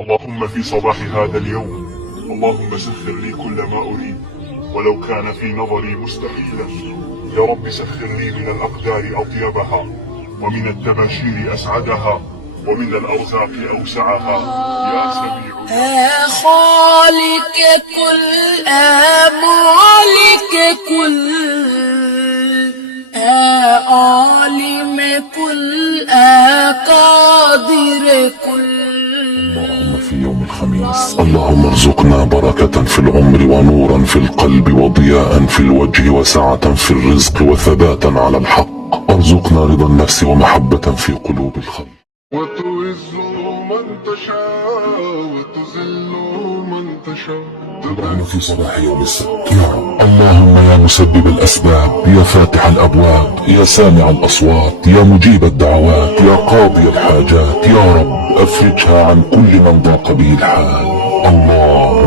اللهم في صباح هذا اليوم اللهم سخر لي كل ما أريد ولو كان في نظري مستحيلا. يا رب سخر لي من الأقدار أطيبها، ومن التباشير أسعدها، ومن الأرزاق أوسعها. يا سميع يا خالق كل مالك كل عالم كل قادر كل. اللهم في يوم الخميس اللهم ارزقنا بركة في العمر ونورا في القلب وضياء في الوجه وسعة في الرزق وثباتا على الحق. ارزقنا رضا النفس ومحبة في قلوب الخلق. وتعز من تشاء وتذل من تشاء. اللهم في صباح يوم السبت يا رب. اللهم يا مسبب الأسباب، يا فاتح الأبواب، يا سامع الأصوات، يا مجيب الدعوات، يا قاضي الحاجات، يا رب افرجها عن كل من ضاق به الحال. الله